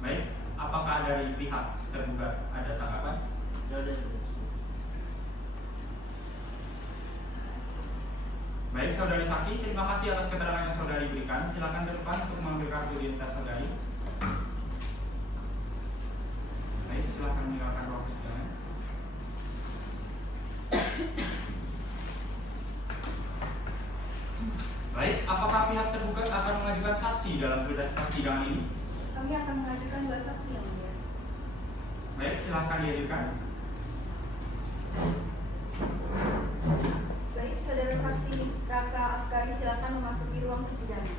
Baik, apakah dari pihak tergugat ada tanggapan? Tidak ada. Baik, saudari saksi, terima kasih atas keterangan yang saudari berikan. Silakan ke depan untuk mengambil kartu identitas saudari. Baik, silakan meninggalkan ruang persidangan. Baik, apakah pihak tergugat akan mengajukan saksi dalam persidangan ini? Kami akan mengajukan 2 saksi yang mulia. Baik, silakan dihadirkan. Baik, saudara saksi Raka Afkari silakan memasuki ruang persidangan.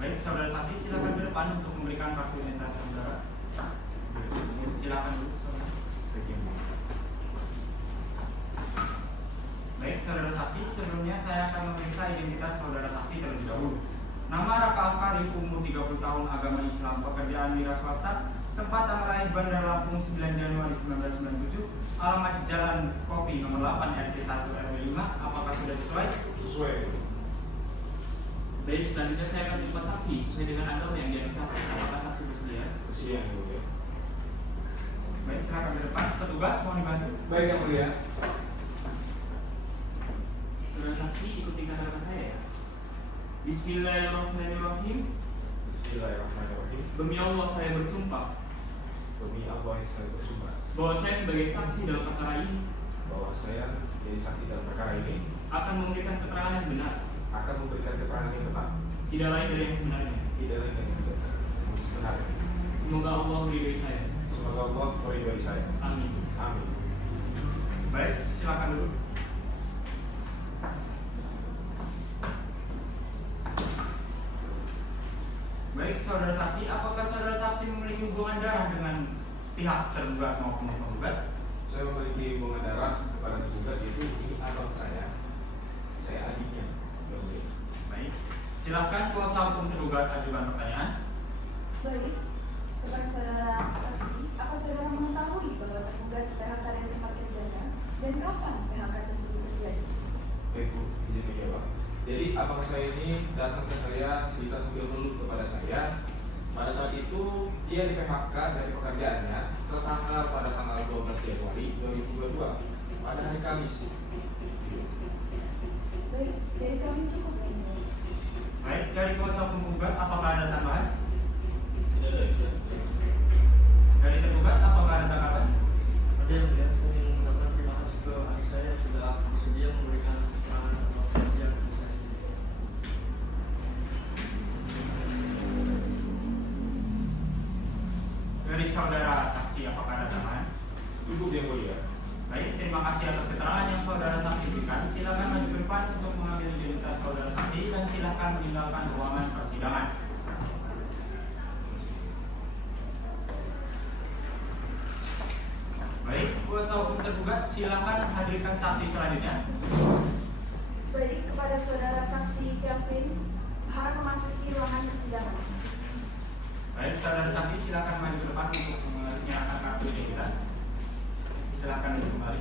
Baik, saudara saksi silakan ke depan untuk memberikan kartu identitas saudara. Silakan dulu, saudara. Baik, saudara saksi, sebelumnya saya akan memeriksa identitas saudara saksi terlebih dahulu. Nama Raka Afkari, umur 30 tahun, agama Islam, pekerjaan wira swasta, tempat tanggal lahir Bandar Lampung 9 Januari 1997, alamat Jalan Kopi nomor 8 RT 1 RW 5. Apakah sudah sesuai? Sesuai. Baik, selanjutnya saya akan menjumpa saksi sesuai dengan agama yang dianut saksi. Apakah saksi bersedia? Bersedia yang mulia. Baik, silakan ke depan. Petugas mohon dibantu. Baik yang mulia. Saudara saksi ikuti kata-kata saya ya. Bismillahirrahmanirrahim. Bismillahirrahmanirrahim. Demi Allah saya bersumpah Demi Allah yang saya bersumpah bahwa saya sebagai saksi dalam perkara ini bahwa saya jadi saksi dalam perkara ini akan memberikan keterangan yang benar, akan memberikan keterangan yang benar, tidak lain dari yang sebenarnya. tidak lain dan tidak sebenarnya. Semoga Allah meridhoi saya. Semoga Allah meridhoi saya. Amin. Amin. Baik, silakan dulu. Baik, saudara saksi, apakah saudara saksi memiliki hubungan darah dengan pihak tergugat maupun penggugat? Saya memiliki hubungan darah kepada tergugat, yaitu ini abang saya adiknya. Oke. Baik, silakan kuasa hukum tergugat ajukan pertanyaan. Baik, kepada saudara saksi, apa saudara mengetahui bahwa tergugat PHK dari tempat kerjanya dan kapan PHK tersebut terjadi? Baik Bu, izin menjawab. Jadi abang saya ini datang ke saya cerita sambil mengeluh kepada saya. Pada saat itu dia di PHK dari pekerjaannya pada tanggal 12 Januari 2022 pada hari Kamis. Baik, dari kami cukup ini. Baik, dari kuasa hukum penggugat apakah ada tambahan? Tidak ada. Dari tergugat apakah ada tanggapan? Ada yang mulia. Saya ingin mengucapkan terima kasih ke adik saya sudah bersedia memberikan keterangan atau saksi yang bisa. Dari kasih atas keterangan yang saudara saksi berikan. Silakan maju ke depan untuk mengambil identitas saudara saksi dan silakan meninggalkan ruangan persidangan. Baik, kuasa hukum tergugat, silakan hadirkan saksi selanjutnya. Baik, kepada saudara saksi Kevin, harap memasuki ruangan persidangan. Baik, saudara saksi silakan maju ke depan untuk menyerahkan kartu identitas. Silakan duduk kembali.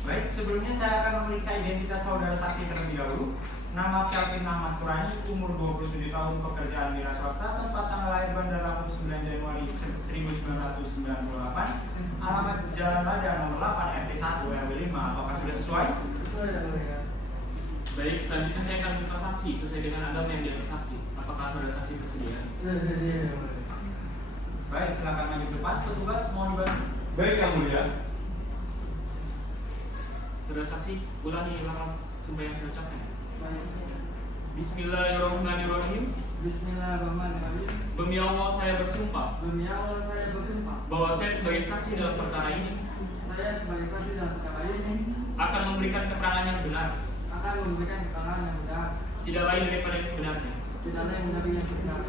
Baik, sebelumnya saya akan memeriksa identitas saudara saksi terlebih dahulu. Nama Kevin Ahmad Qurani, umur 27 tahun, pekerjaan wira swasta, tempat tanggal lahir Bandar Lampung 9 Januari 1998, alamat Jalan Lada nomor 8 RT 1 RW 5. Apakah sudah sesuai? Sesuai dan mulia. Baik, selanjutnya saya akan minta saksi sesuai dengan agama yang dianggap saksi. Apakah saudara saksi bersedia? Sedia. Baik, silakan maju ke depan. Petugas mohon dibantu. Baik yang mulia. Saudara saksi, ulangi lafaz sumpah yang saya ucapkan. Bismillahirrahmanirrahim. Bismillahirrahmanirrahim. Demi Allah saya bersumpah Demi Allah saya bersumpah bahwa saya sebagai saksi dalam perkara ini saya sebagai saksi dalam perkara ini akan memberikan keterangan yang benar, akan memberikan keterangan yang benar, tidak lain daripada yang sebenarnya. tidak lain dari yang benar.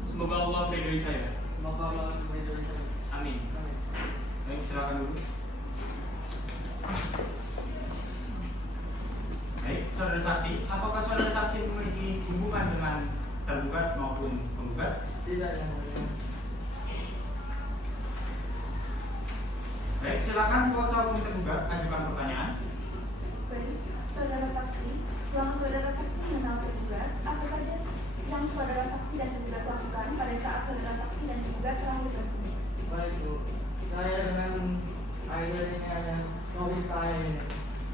Semoga Allah meridhoi saya. Semoga Allah meridhoi saya. Amin. Baik, silakan dulu. Baik, saudara saksi, apakah saudara saksi memiliki hubungan dengan tergugat maupun penggugat? Tidak yang mulia. Baik, silakan kuasa hukum tergugat ajukan pertanyaan. Baik, saudara saksi, selama saudara saksi mengenal tergugat, apa saja yang saudara saksi dan tergugat lakukan pada saat saudara saksi dan tergugat telah bertemu? Baik Bu, saya dengan idol ini ada hobi saya ini.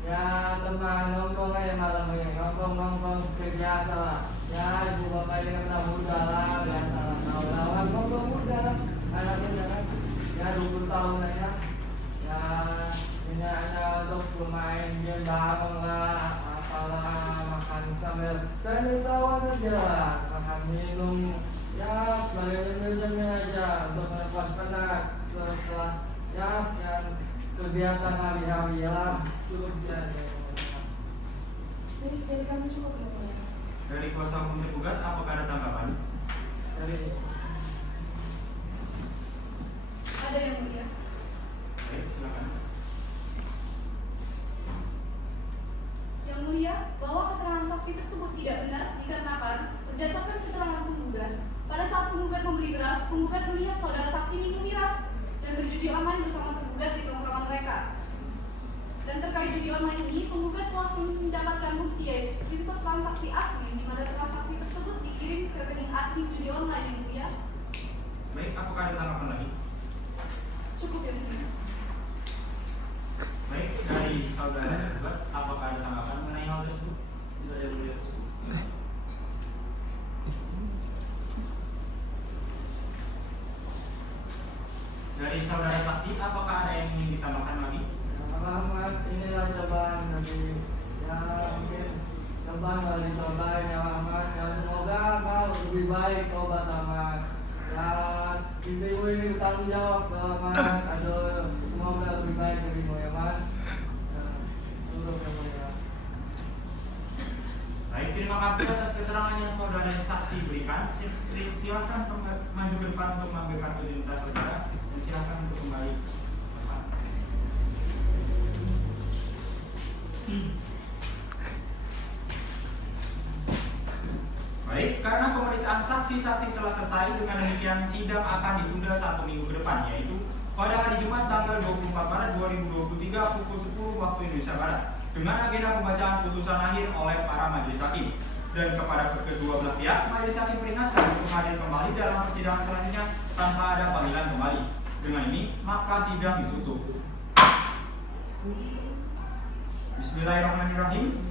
Ya teman nongkrong aja malam ini, nongkrong biasa lah. Ya ibu bapak ini kan muda lah, biasa lah. Lawan nongkrong muda lah, anak muda kan. Ya 20 tahun aja. Ya ini hanya untuk bermain game bareng lah, apalah makan sambil tawa aja lah, makan minum. Ya sebagai cemil-cemil aja untuk melepas penat setelah ya sekian kegiatan hari-hari lah. Cukup biasa. Baik, dari kami cukup yang mulia. Dari kuasa hukum tergugat, apakah ada tanggapan? Dari Ada yang mulia. Baik, silakan. Yang mulia, bahwa keterangan saksi tersebut tidak benar dikarenakan berdasarkan keterangan penggugat. Pada saat penggugat membeli beras, penggugat melihat saudara saksi minum miras dan berjudi online bersama tergugat di tongkrongan mereka. Dan terkait judi online ini, penggugat telah mendapatkan bukti yaitu screenshot transaksi asli di mana transaksi tersebut dikirim ke rekening admin judi online yang mulia. Baik, apakah ada tanggapan lagi? Cukup yang mulia. Baik, dari saudara tergugat, apakah ada tanggapan mengenai hal tersebut? tidak yang mulia. Dari saudara saksi, apakah ada yang ingin ditambahkan lagi? Rahmat, inilah cobaan dari ya mungkin cobaan kali dicobain ya Rahmat. Ya semoga kau lebih baik kau Rahmat. Ya ibu ini bertanggung jawab Rahmat. Aduh, semoga lebih baik darimu ya Rahmat. Ya, turut yang mulia. Baik, terima kasih atas keterangan yang saudara saksi berikan. Silakan maju ke depan untuk mengambil kartu identitas saudara dan silakan untuk kembali ke depan. Baik, karena pemeriksaan saksi-saksi telah selesai, dengan demikian sidang akan ditunda 1 minggu ke depan, yaitu pada hari Jumat tanggal 24 Maret 2023 pukul 10 waktu Indonesia Barat, dengan agenda pembacaan putusan akhir oleh para majelis hakim. Dan kepada kedua belah pihak, majelis hakim peringatkan untuk hadir kembali dalam persidangan selanjutnya tanpa ada panggilan kembali. Dengan ini, maka sidang ditutup. Bismillahirrahmanirrahim.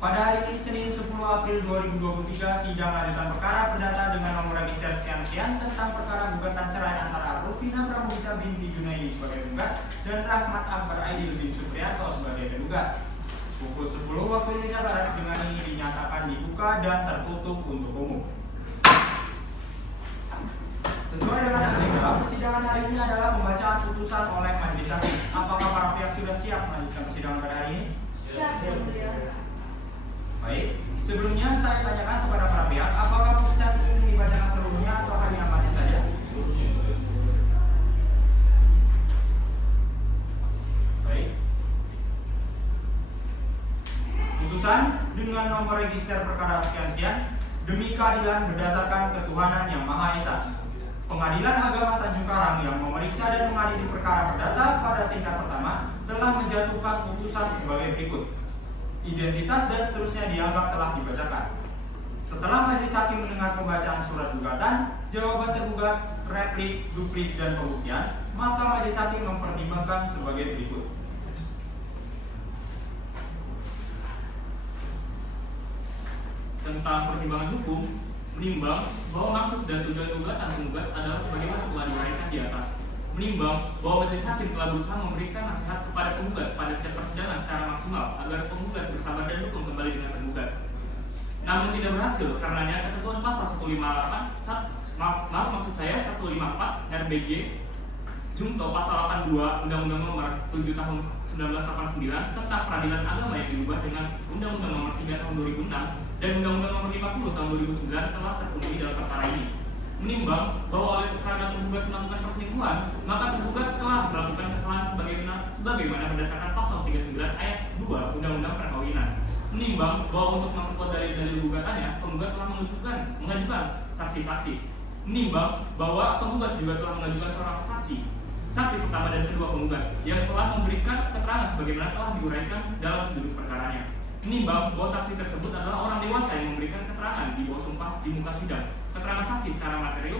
Pada hari ini Senin 10 April 2023, sidang lanjutan perkara perdata dengan nomor register sekian-sekian tentang perkara gugatan cerai antara Rufina Pramudita binti Junaidi sebagai penggugat dan Rahmat Akbar Aidil bin Supriyanto sebagai penggugat. Pukul 10 waktu Indonesia Barat, dengan ini dinyatakan dibuka dan tertutup untuk umum. Sesuai dengan agenda, persidangan hari ini adalah pembacaan putusan oleh majelis hakim. Apakah para pihak sudah siap melanjutkan persidangan pada hari ini? Siap, Yang Mulia. Baik, sebelumnya saya tanyakan kepada para pihak, apakah putusan ini dibacakan seluruhnya atau hanya amatnya saja? Baik. Putusan dengan nomor register perkara sekian-sekian demi keadilan berdasarkan ketuhanan yang Maha Esa. Pengadilan Agama Tanjung Karang yang memeriksa dan mengadili perkara perdata pada tingkat pertama telah menjatuhkan putusan sebagai berikut. Identitas dan seterusnya dianggap telah dibacakan. Setelah majelis hakim mendengar pembacaan surat gugatan, jawaban tergugat, replik, duplik, dan pembuktian, maka majelis hakim mempertimbangkan sebagai berikut. Tentang pertimbangan hukum, menimbang bahwa maksud dan tujuan gugatan penggugat adalah sebagaimana telah diuraikan di atas. Menimbang bahwa majelis hakim telah berusaha memberikan nasihat kepada penggugat pada setiap persidangan secara maksimal agar penggugat bersabar dan rukun kembali dengan tergugat. Namun tidak berhasil karenanya ketentuan pasal 154 RBG Junto pasal 82 Undang-Undang Nomor 7 Tahun 1989 tentang Peradilan Agama yang diubah dengan Undang-Undang Nomor 3 Tahun 2006 dan Undang-Undang Nomor 50 Tahun 2009 telah terpenuhi dalam perkara ini. Menimbang bahwa oleh karena tergugat melakukan perselingkuhan, maka tergugat telah melakukan kesalahan sebagaimana berdasarkan pasal 39 ayat 2 Undang-Undang Perkawinan. Menimbang bahwa untuk memperkuat dalil-dalil gugatannya, penggugat telah mengajukan saksi-saksi. Menimbang bahwa penggugat juga telah mengajukan seorang saksi pertama dan kedua penggugat yang telah memberikan keterangan sebagaimana telah diuraikan dalam duduk perkaranya. Menimbang bahwa saksi tersebut adalah orang dewasa yang memberikan keterangan di bawah sumpah di muka sidang. Keterangan saksi secara material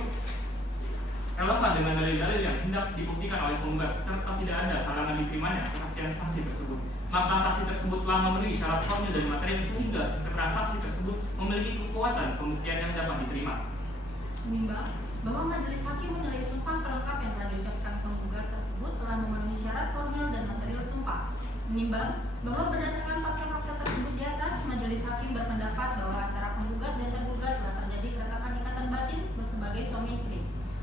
relevan dengan dalil-dalil yang hendak dibuktikan oleh penggugat serta tidak ada halangan diterimanya kesaksian saksi tersebut. Maka saksi tersebut telah memenuhi syarat formil dan material sehingga keterangan saksi tersebut memiliki kekuatan pembuktian yang dapat diterima. Menimbang bahwa majelis hakim menilai sumpah pelengkap yang telah diucapkan penggugat tersebut telah memenuhi syarat formil dan material sumpah. Menimbang bahwa berdasarkan fakta-fakta tersebut di atas, majelis hakim berpendapat bahwa antara penggugat dan tergugat telah terjadi keretakan ikatan batin sebagai suami istri.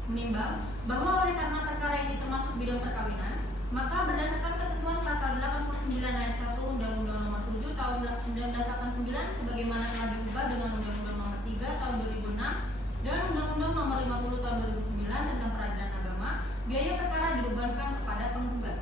Menimbang bahwa oleh karena perkara ini termasuk bidang perkawinan, maka berdasarkan ketentuan pasal 89 ayat 1 Undang-Undang Nomor 7 Tahun 1989 sebagaimana telah diubah dengan Undang-Undang Nomor 3 Tahun 2006 dan Undang-Undang Nomor 50 Tahun 2009 tentang Peradilan Agama, biaya perkara dibebankan kepada penggugat.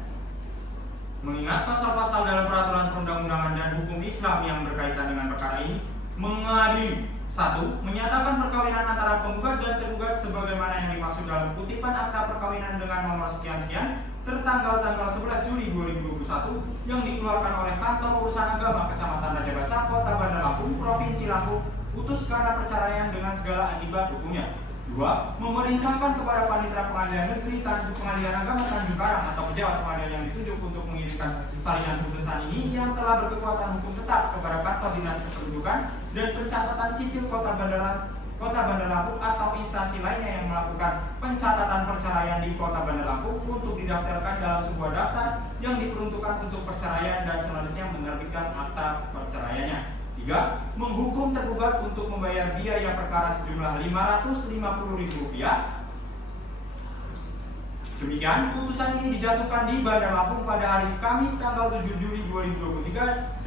Mengingat pasal-pasal dalam peraturan perundang-undangan dan hukum Islam yang berkaitan dengan perkara ini, mengadili 1. Menyatakan perkawinan antara penggugat dan tergugat sebagaimana yang dimaksud dalam kutipan akta perkawinan dengan nomor sekian-sekian tertanggal tanggal 11 Juli 2021 yang dikeluarkan oleh Kantor Urusan Agama Kecamatan Rajabasa, Kota Bandar Lampung, Provinsi Lampung, putus karena perceraian dengan segala akibat hukumnya. 2. Memerintahkan kepada Panitera Pengadilan Negeri Pengadilan Agama Tanjung Karang atau pejabat pengadilan yang ditunjuk untuk mengirimkan salinan putusan ini yang telah berkekuatan hukum tetap kepada Kantor Dinas Kependudukan dan Pencatatan Sipil Kota Bandar Lampung atau instansi lainnya yang melakukan pencatatan perceraian di Kota Bandar Lampung untuk didaftarkan dalam sebuah daftar yang diperuntukkan untuk perceraian dan selanjutnya menerbitkan akta perceraiannya. 3. Menghukum tergugat untuk membayar biaya perkara sejumlah Rp550.000. Demikian, putusan ini dijatuhkan di Bandar Lampung pada hari Kamis tanggal 7 Juli 2023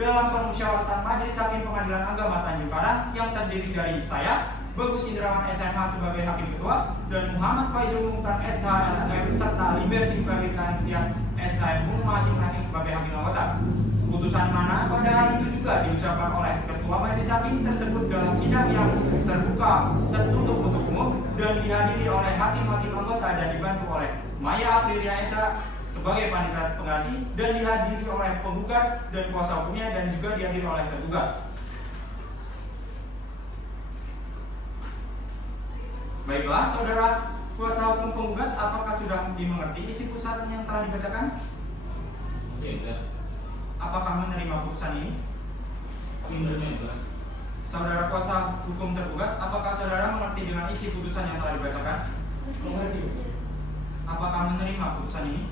dalam permusyawaratan Majelis Hakim Pengadilan Agama Tanjung Karang yang terdiri dari saya, Bagus Indrawan SMH sebagai Hakim Ketua, dan Muhammad Faizul Mukhtar SH LLM serta Liberty Pradita Tias SHM masing-masing sebagai Hakim Anggota. Putusan mana pada hari itu juga diucapkan oleh Ketua Majelis Hakim tersebut dalam sidang yang terbuka tertutup untuk umum dan dihadiri oleh hakim-hakim anggota dan dibantu oleh Maya Aprilia Esa sebagai panitia pengganti dan dihadiri oleh penggugat dan kuasa hukumnya dan juga dihadiri oleh tergugat. Baiklah, saudara kuasa hukum penggugat, apakah sudah dimengerti isi putusan yang telah dibacakan? Apakah menerima putusan ini? Kami menerima. Saudara kuasa hukum tergugat, apakah saudara mengerti dengan isi putusan yang telah dibacakan? Mengerti. Apakah menerima putusan ini?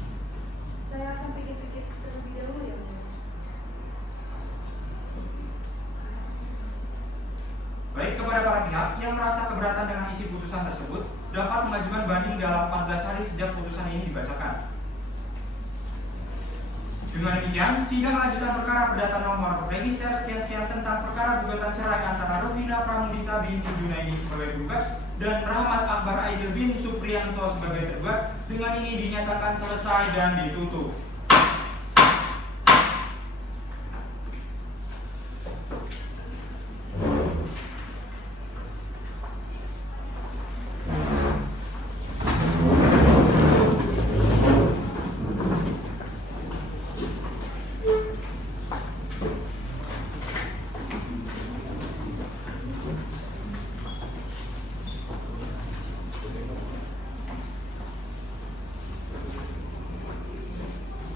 Saya akan pikir-pikir terlebih dahulu, Yang Mulia. Baik, kepada para pihak yang merasa keberatan dengan isi putusan tersebut, dapat mengajukan banding dalam 14 hari sejak putusan ini dibacakan. Dengan demikian, sidang lanjutan perkara perdata nomor register sekian-sekian tentang perkara gugatan cerai antara Rufina Pramudita binti Junaidi sebagai tergugat dan Rahmat Akbar Aidil bin Supriyanto sebagai tergugat dengan ini dinyatakan selesai dan ditutup.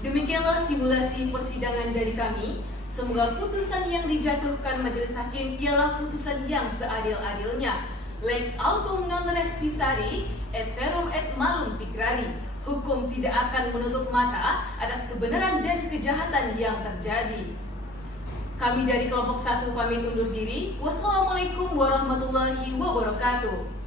Demikianlah simulasi persidangan dari kami. Semoga putusan yang dijatuhkan majelis hakim ialah putusan yang seadil-adilnya. Lex autum non res pisari, et verum et malum picrari. Hukum tidak akan menutup mata atas kebenaran dan kejahatan yang terjadi. Kami dari kelompok 1 pamit undur diri. Wassalamualaikum warahmatullahi wabarakatuh.